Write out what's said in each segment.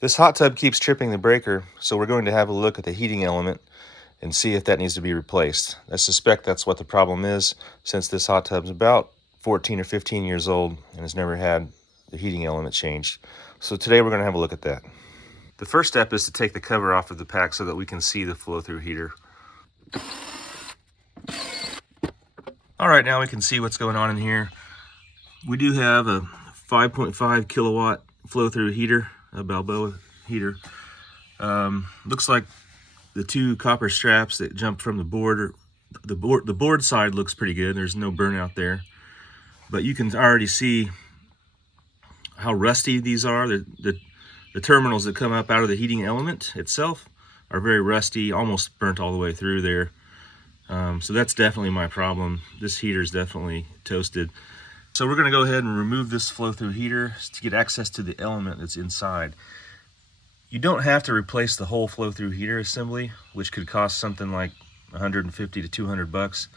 This hot tub keeps tripping the breaker, so we're going to have a look at the heating element and see if that needs to be replaced. I suspect that's what the problem is, since this hot tub's about 14 or 15 years old and has never had the heating element changed. So today we're going to have a look at that. The first step is to take the cover off of the pack so that we can see the flow-through heater. All right, now we can see what's going on in here. We do have a 5.5 kilowatt flow-through heater, a Balboa heater. Looks like the two copper straps that jump from the board, the board side looks pretty good. There's no burnout there, but you can already see how rusty these are. The terminals that come up out of the heating element itself are very rusty, almost burnt all the way through there. So that's definitely my problem. This heater is definitely toasted. So we're going to go ahead and remove this flow-through heater to get access to the element that's inside. You don't have to replace the whole flow-through heater assembly, which could cost something like 150 to 200 bucks.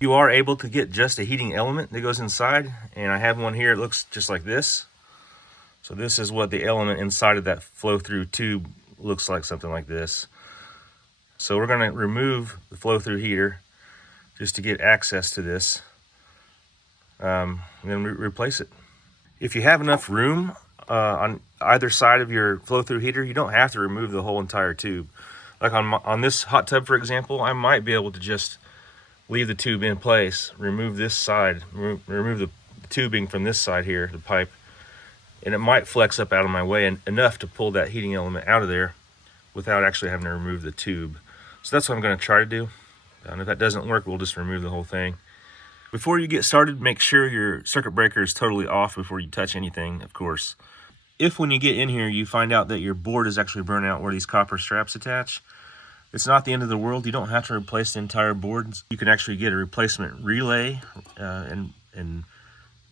You are able to get just a heating element that goes inside, and I have one here. It looks just like this. So this is what the element inside of that flow-through tube looks like, something like this. So we're going to remove the flow-through heater just to get access to this, and then replace it. If you have enough room on either side of your flow-through heater, you don't have to remove the whole entire tube. Like on this hot tub, for example, I might be able to just leave the tube in place, remove this side, remove the tubing from this side here, the pipe, and it might flex up out of my way enough to pull that heating element out of there without actually having to remove the tube. So that's what I'm going to try to do. And if that doesn't work, we'll just remove the whole thing. Before you get started, make sure your circuit breaker is totally off before you touch anything, of course. If when you get in here you find out that your board is actually burnt out where these copper straps attach, it's not the end of the world. You don't have to replace the entire board. You can actually get a replacement relay and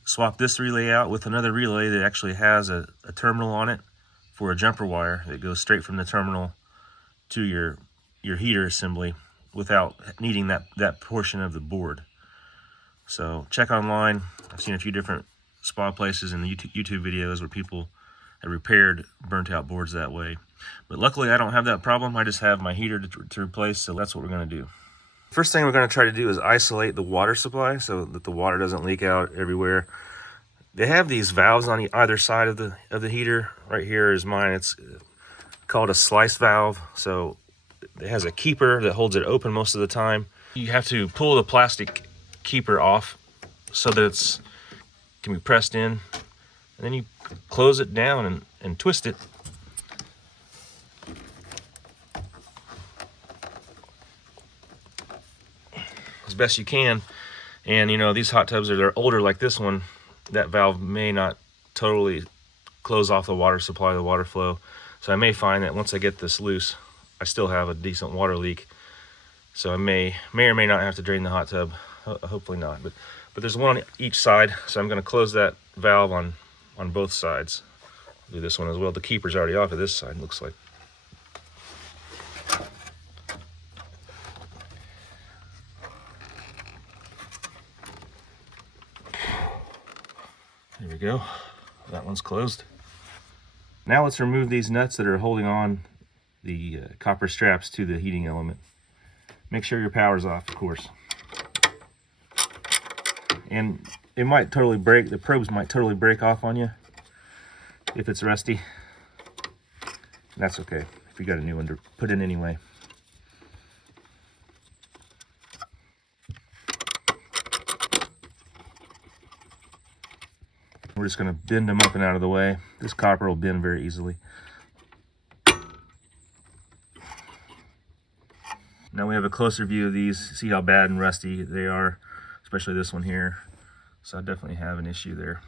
swap this relay out with another relay that actually has a terminal on it for a jumper wire that goes straight from the terminal to your heater assembly without needing that portion of the board. So check online. I've seen a few different spa places and YouTube videos where people have repaired burnt out boards that way. But luckily I don't have that problem. I just have my heater to replace, so that's what we're going to do. First thing we're going to try to do is isolate the water supply so that the water doesn't leak out everywhere. They have these valves on either side of the heater. Right here is mine. It's called a slice valve. So it has a keeper that holds it open most of the time. You have to pull the plastic keeper off so that it can be pressed in, and then you close it down and twist it. As best you can. And you know, these hot tubs they're older like this one, that valve may not totally close off the water supply, the water flow. So I may find that once I get this loose, I still have a decent water leak. So I may or may not have to drain the hot tub. Hopefully not, but there's one on each side, so I'm going to close that valve on both sides. Do this one as well. The keeper's already off of this side, looks like. There we go. That one's closed. Now let's remove these nuts that are holding on the copper straps to the heating element. Make sure your power's off, of course. And it might totally break, the probes might totally break off on you if it's rusty. That's okay, if you got a new one to put in anyway. We're just going to bend them up and out of the way. This copper will bend very easily. Now we have a closer view of these. See how bad and rusty they are, especially this one here. So I definitely have an issue there.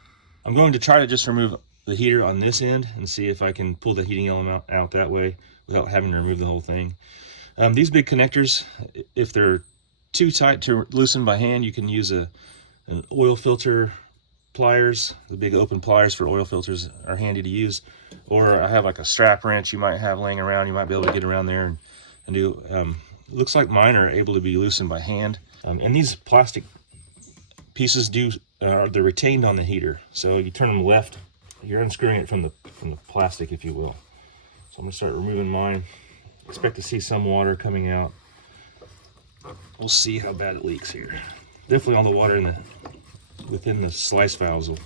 I'm going to try to just remove the heater on this end and see if I can pull the heating element out that way without having to remove the whole thing. These big connectors, if they're too tight to loosen by hand, you can use an oil filter pliers. The big open pliers for oil filters are handy to use. Or I have like a strap wrench you might have laying around. You might be able to get around there and do. Looks like mine are able to be loosened by hand. And these plastic pieces they're retained on the heater. So you turn them left, you're unscrewing it from the plastic, if you will. So I'm gonna start removing mine. Expect to see some water coming out. We'll see how bad it leaks here. Definitely all the water in within the slice valves will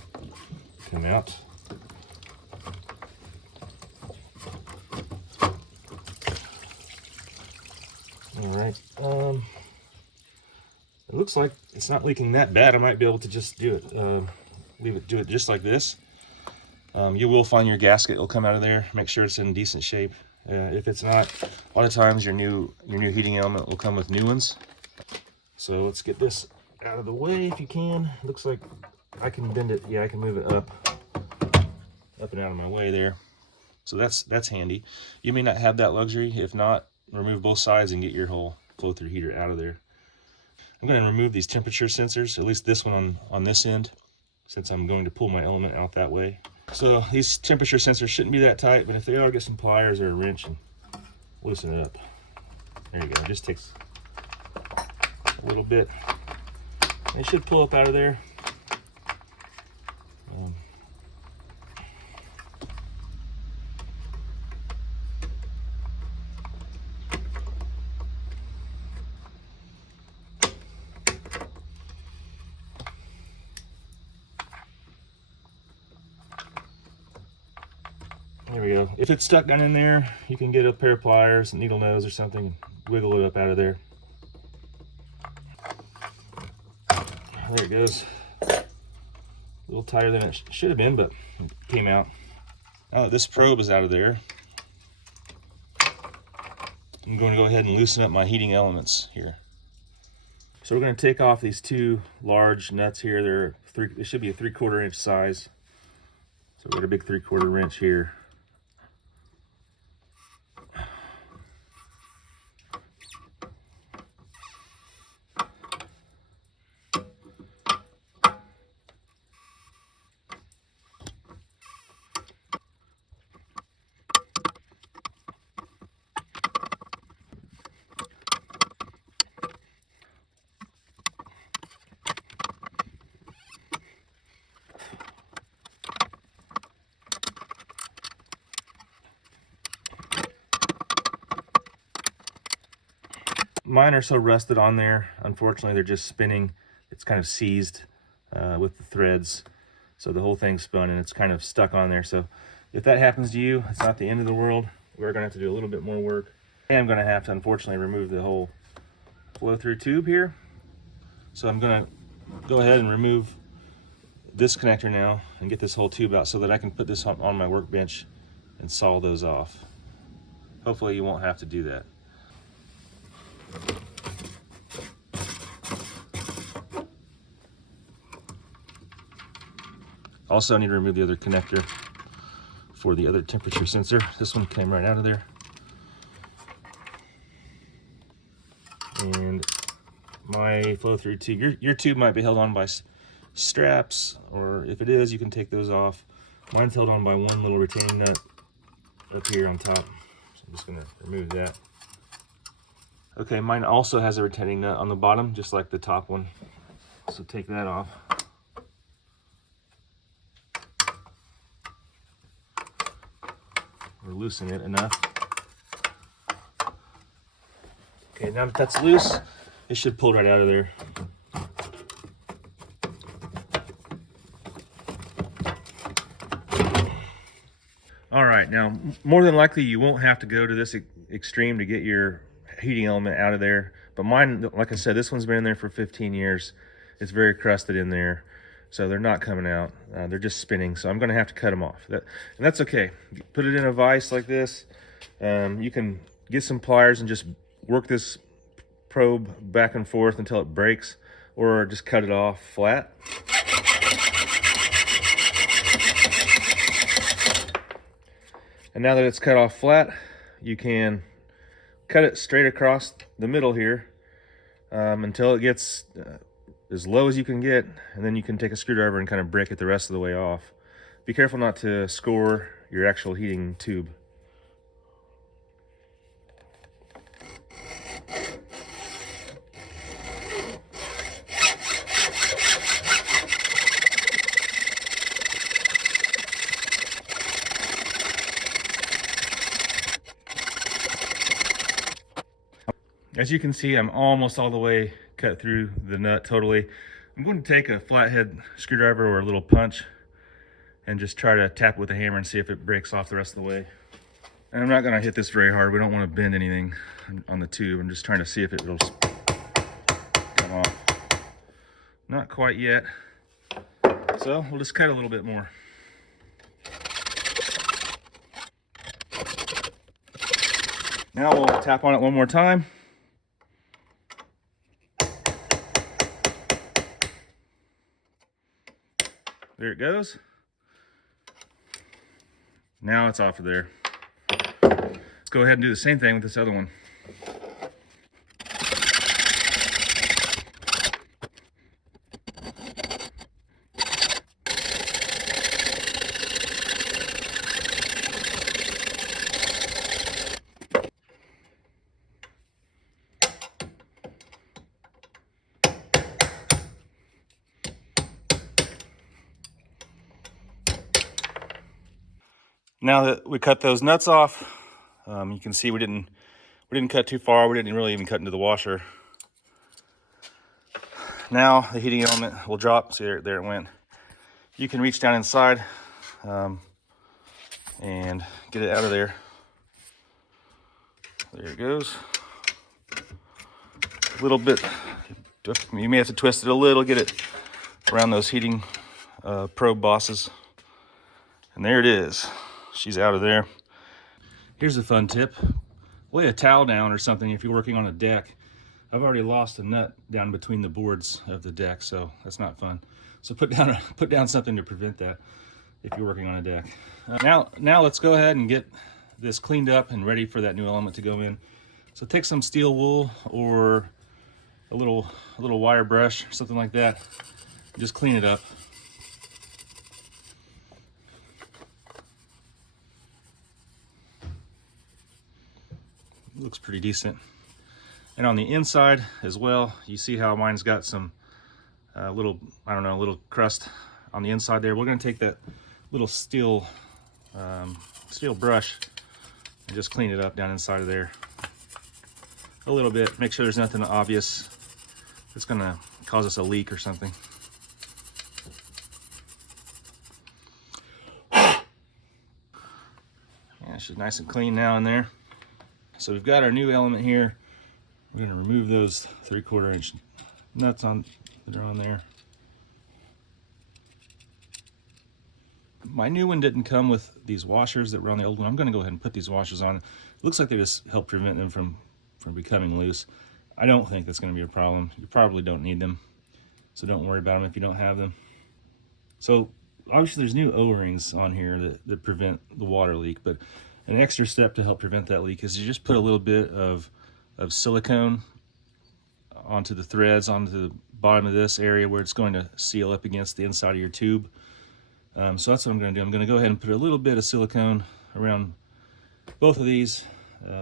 come out. All right. It looks like it's not leaking that bad. I might be able to just do it. Do it just like this. You will find your gasket will come out of there. Make sure it's in decent shape. If it's not, a lot of times your new heating element will come with new ones. So let's get this out of the way if you can. Looks like I can bend it. Yeah, I can move it up and out of my way there. So that's handy. You may not have that luxury. If not, remove both sides and get your whole flow-through heater out of there. I'm going to remove these temperature sensors, at least this one on this end, since I'm going to pull my element out that way. So these temperature sensors shouldn't be that tight, but if they are, get some pliers or a wrench and loosen it up. There you go. It just takes a little bit. They should pull up out of there. There we go. If it's stuck down in there, you can get a pair of pliers, a needle nose or something, wiggle it up out of there. There it goes. A little tighter than it should have been, but it came out. Now that this probe is out of there, I'm going to go ahead and loosen up my heating elements here. So we're going to take off these two large nuts here. They should be a 3/4 inch size. So we've got a big 3/4 inch here. Mine are so rusted on there, unfortunately they're just spinning. It's kind of seized with the threads, so the whole thing's spun and it's kind of stuck on there. So if that happens to you, it's not the end of the world. We're going to have to do a little bit more work. And I'm going to have to unfortunately remove the whole flow-through tube here. So I'm going to go ahead and remove this connector now and get this whole tube out so that I can put this on my workbench and saw those off. Hopefully you won't have to do that. Also, I need to remove the other connector for the other temperature sensor. This one came right out of there. And my flow-through tube, your tube might be held on by straps, or if it is, you can take those off. Mine's held on by one little retaining nut up here on top. So I'm just going to remove that. Okay, mine also has a retaining nut on the bottom, just like the top one. So take that off. Or loosen it enough. Okay, now that that's loose, it should pull right out of there. All right, now more than likely you won't have to go to this extreme to get your heating element out of there, but mine, like I said, this one's been in there for 15 years. It's very crusted in there, so they're not coming out. They're just spinning, so I'm going to have to cut them off. And that's okay. Put it in a vise like this. You can get some pliers and just work this probe back and forth until it breaks, or just cut it off flat. And now that it's cut off flat, you can cut it straight across the middle here until it gets as low as you can get, and then you can take a screwdriver and kind of break it the rest of the way off. Be careful not to score your actual heating tube. As you can see, I'm almost all the way cut through the nut totally. I'm going to take a flathead screwdriver or a little punch and just try to tap it with a hammer and see if it breaks off the rest of the way. And I'm not going to hit this very hard. We don't want to bend anything on the tube. I'm just trying to see if it'll come off. Not quite yet. So we'll just cut a little bit more. Now we'll tap on it one more time. There it goes. Now it's off of there. Let's go ahead and do the same thing with this other one. Now that we cut those nuts off, you can see we didn't cut too far. We didn't really even cut into the washer. Now the heating element will drop. See, there it went. You can reach down inside and get it out of there. There it goes. A little bit, you may have to twist it a little, get it around those heating probe bosses. And there it is. She's out of there. Here's a fun tip. Lay a towel down or something if you're working on a deck. I've already lost a nut down between the boards of the deck, so that's not fun. So put down something to prevent that if you're working on a deck. Now let's go ahead and get this cleaned up and ready for that new element to go in. So take some steel wool or a little wire brush, something like that. Just clean it up. Looks pretty decent. And on the inside as well, you see how mine's got some little crust on the inside there. We're going to take that little steel brush and just clean it up down inside of there a little bit. Make sure there's nothing obvious that's going to cause us a leak or something. Yeah, she's nice and clean now in there. So we've got our new element here. We're going to remove those 3/4 inch nuts that are on there. My new one didn't come with these washers that were on the old one. I'm going to go ahead and put these washers on. It looks like they just help prevent them from becoming loose. I don't think that's going to be a problem. You probably don't need them, so don't worry about them if you don't have them. So obviously there's new O-rings on here that prevent the water leak, but an extra step to help prevent that leak is you just put a little bit of silicone onto the threads, onto the bottom of this area where it's going to seal up against the inside of your tube. So that's what I'm going to do. I'm going to go ahead and put a little bit of silicone around both of these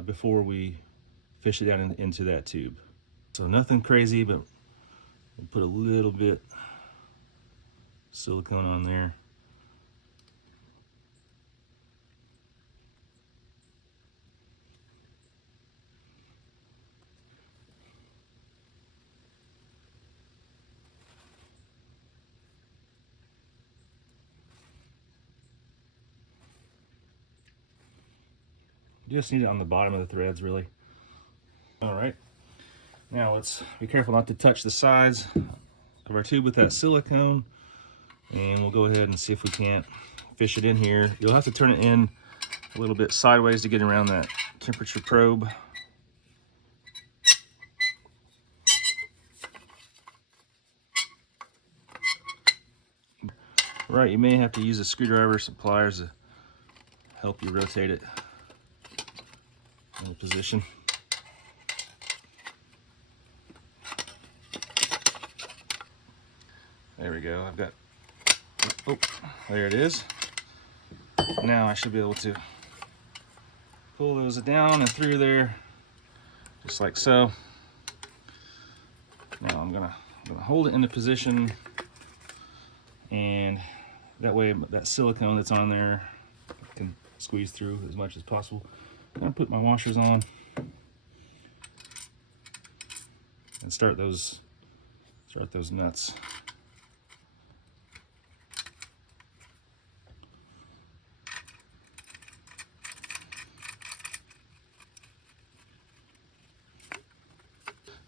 before we fish it down into that tube. So nothing crazy, but we'll put a little bit silicone on there. You just need it on the bottom of the threads, really. All right, now let's be careful not to touch the sides of our tube with that silicone, and we'll go ahead and see if we can't fish it in here. You'll have to turn it in a little bit sideways to get around that temperature probe. Right, you may have to use a screwdriver or some pliers to help you rotate it in position. There we go. I've got, oh, there it is. Now I should be able to pull those down and through there, just like so. Now I'm gonna hold it into position, and that way that silicone that's on there can squeeze through as much as possible. I'm gonna put my washers on. and start those nuts.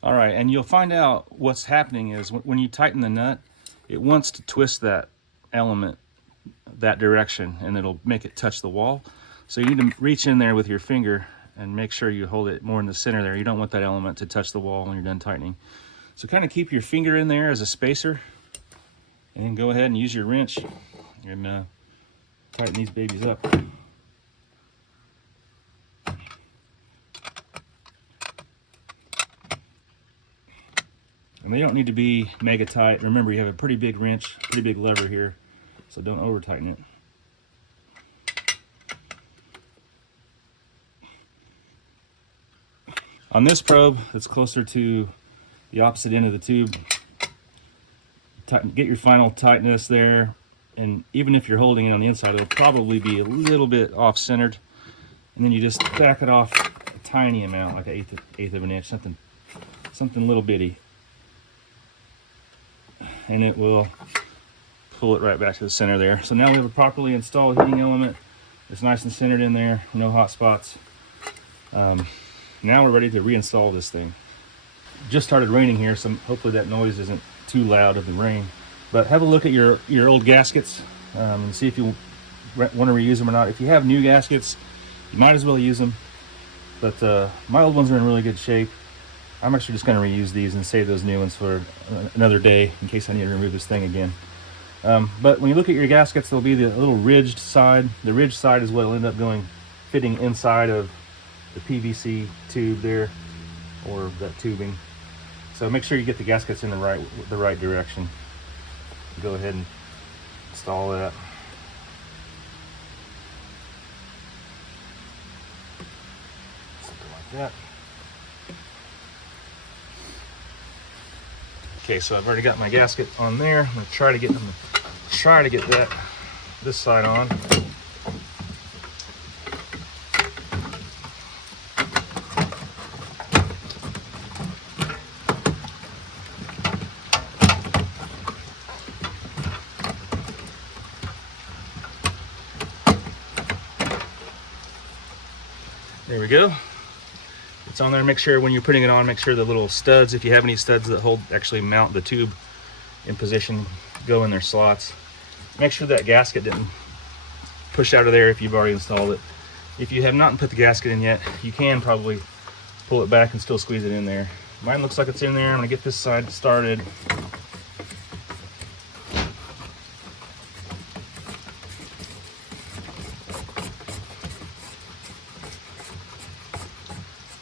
All right, and you'll find out what's happening is when you tighten the nut, it wants to twist that element that direction, and it'll make it touch the wall. So you need to reach in there with your finger and make sure you hold it more in the center there. You don't want that element to touch the wall when you're done tightening. So kind of keep your finger in there as a spacer, and then go ahead and use your wrench and tighten these babies up. And they don't need to be mega tight. Remember, you have a pretty big wrench, pretty big lever here, so don't over tighten it. On this probe, that's closer to the opposite end of the tube, get your final tightness there, and even if you're holding it on the inside, it'll probably be a little bit off-centered, and then you just back it off a tiny amount, like an eighth of an inch, something little bitty, and it will pull it right back to the center there. So now we have a properly installed heating element. It's nice and centered in there, no hot spots. Now we're ready to reinstall this thing. Just started raining here, so hopefully that noise isn't too loud of the rain. But have a look at your old gaskets and see if you want to reuse them or not. If you have new gaskets, you might as well use them. But my old ones are in really good shape. I'm actually just going to reuse these and save those new ones for another day in case I need to remove this thing again. But when you look at your gaskets, there'll be the little ridged side. The ridged side is what will end up fitting inside of the PVC tube there, or that tubing. So make sure you get the gaskets in the right direction. Go ahead and install that. Something like that. Okay, so I've already got my gasket on there. I'm gonna try to get this side on. There we go. It's on there. Make sure when you're putting it on, make sure the little studs, if you have any studs that actually mount the tube in position, go in their slots. Make sure that gasket didn't push out of there if you've already installed it. If you have not put the gasket in yet, you can probably pull it back and still squeeze it in there. Mine looks like it's in there. I'm gonna get this side started.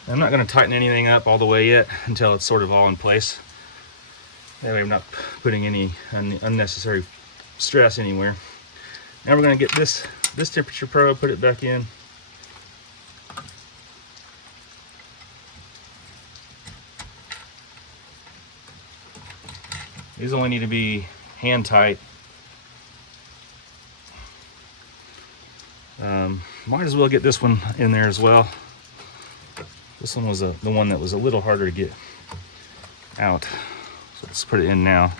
I'm not going to tighten anything up all the way yet until it's sort of all in place. That way I'm not putting any unnecessary stress anywhere. Now we're going to get this temperature probe, put it back in. These only need to be hand tight. Might as well get this one in there as well. This one was the one that was a little harder to get out. So let's put it in now.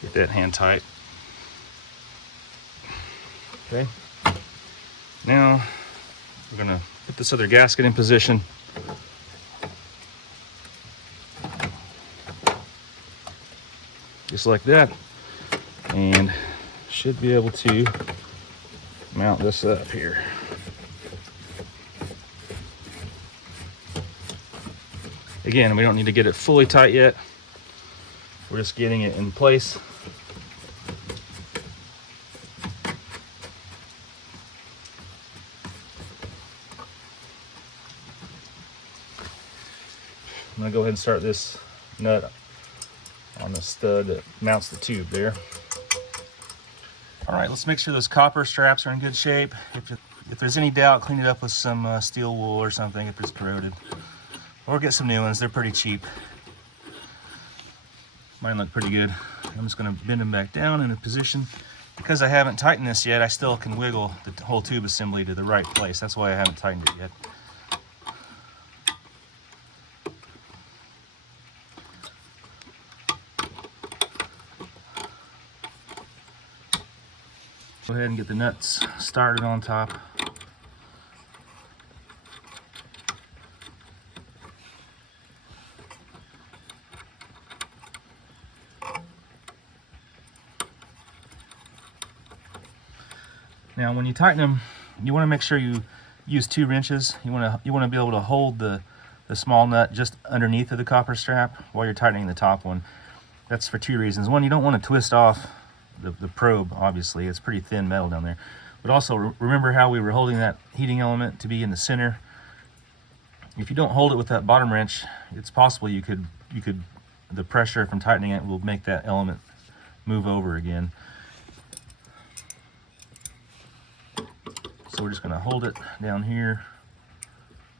Get that hand tight. Okay. Now we're gonna put this other gasket in position. Just like that. And should be able to mount this up here. Again, we don't need to get it fully tight yet. We're just getting it in place. I'm gonna go ahead and start this nut on the stud that mounts the tube there. All right, let's make sure those copper straps are in good shape. If there's any doubt, clean it up with some steel wool or something if it's corroded. Or get some new ones, they're pretty cheap. Mine look pretty good. I'm just gonna bend them back down in a position Because I haven't tightened this yet, I still can wiggle the whole tube assembly to the right place. That's why I haven't tightened it yet. Go ahead and get the nuts started on top. Now when you tighten them, you want to make sure you use 2 wrenches. You want to be able to hold the small nut just underneath of the copper strap while you're tightening the top one. That's for 2 reasons. One, you don't want to twist off the probe, obviously. It's pretty thin metal down there. But also remember how we were holding that heating element to be in the center. If you don't hold it with that bottom wrench, it's possible the pressure from tightening it will make that element move over again. So we're just going to hold it down here,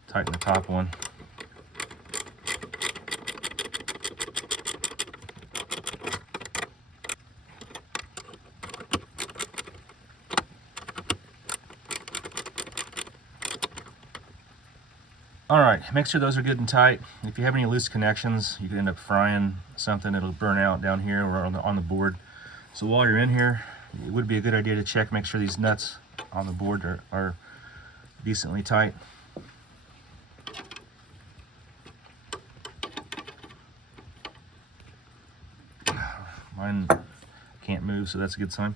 tighten the top one. All right, make sure those are good and tight. If you have any loose connections, you could end up frying something. It'll burn out down here or on the board. So while you're in here, it would be a good idea to check, make sure these nuts on the board are decently tight. Mine can't move, so that's a good sign.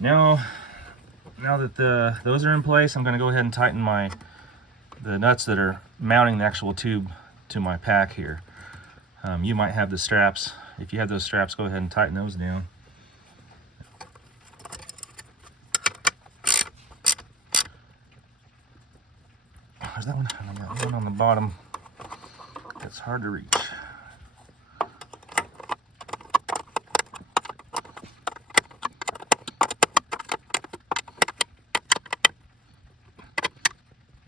Now that those are in place, I'm going to go ahead and tighten the nuts that are mounting the actual tube to my pack here. You might have the straps. If you have those straps, go ahead and tighten those down. There's that one, and that one on the bottom. That's hard to reach.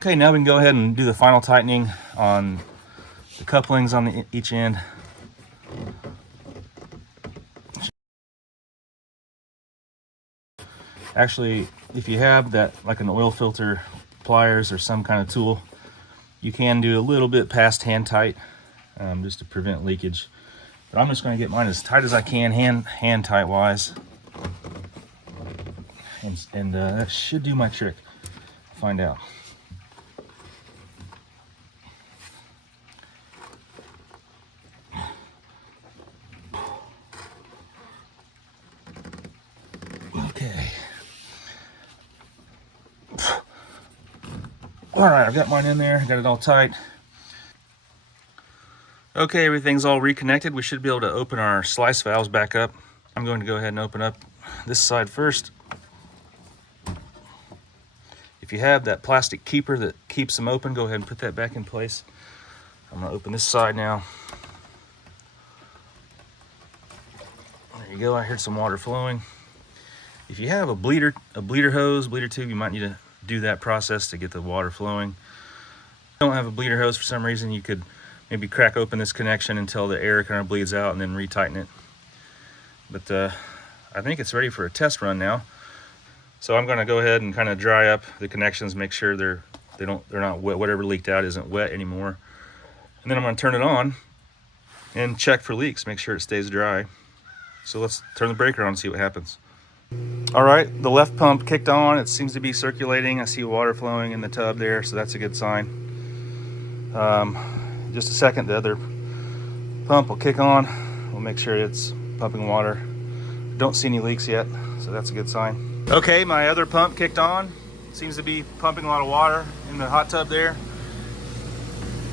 Okay, now we can go ahead and do the final tightening on the couplings on each end. Actually, if you have that, like an oil filter pliers or some kind of tool, you can do a little bit past hand tight, just to prevent leakage. But I'm just going to get mine as tight as I can, hand tight wise, and that should do my trick. Find out. Okay. All right, I've got mine in there, got it all tight. Okay, everything's all reconnected. We should be able to open our slice valves back up. I'm going to go ahead and open up this side first. If you have that plastic keeper that keeps them open, go ahead and put that back in place. I'm going to open this side now. There you go, I heard some water flowing. If you have a bleeder tube, you might need to do that process to get the water flowing. If you don't have a bleeder hose for some reason, you could maybe crack open this connection until the air kind of bleeds out and then retighten it. But I think it's ready for a test run now. So I'm going to go ahead and kind of dry up the connections, make sure they're not wet, whatever leaked out isn't wet anymore. And then I'm going to turn it on and check for leaks, make sure it stays dry. So let's turn the breaker on and see what happens. All right, the left pump kicked on. It seems to be circulating. I see water flowing in the tub there, so that's a good sign. Just a second, the other pump will kick on. We'll make sure it's pumping water. Don't see any leaks yet, so that's a good sign. Okay, my other pump kicked on. Seems to be pumping a lot of water in the hot tub there.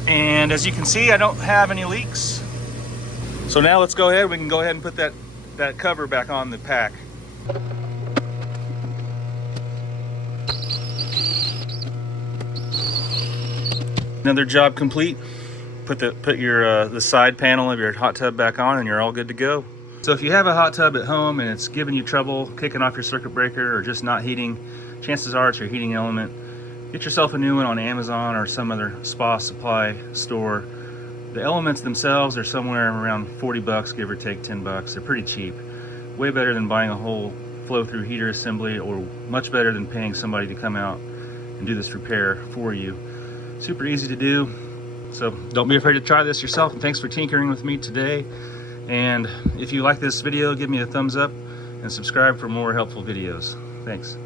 And as you can see, I don't have any leaks. So now let's go ahead. We can go ahead and put that cover back on the pack. Another job complete. Put the side panel of your hot tub back on and you're all good to go. So if you have a hot tub at home and it's giving you trouble kicking off your circuit breaker or just not heating, chances are it's your heating element. Get yourself a new one on Amazon or some other spa supply store. The elements themselves are somewhere around 40 bucks, give or take 10 bucks. They're pretty cheap. Way better than buying a whole flow-through heater assembly, or much better than paying somebody to come out and do this repair for you. Super easy to do, so don't be afraid to try this yourself. And thanks for tinkering with me today. And if you like this video, give me a thumbs up and subscribe for more helpful videos. Thanks.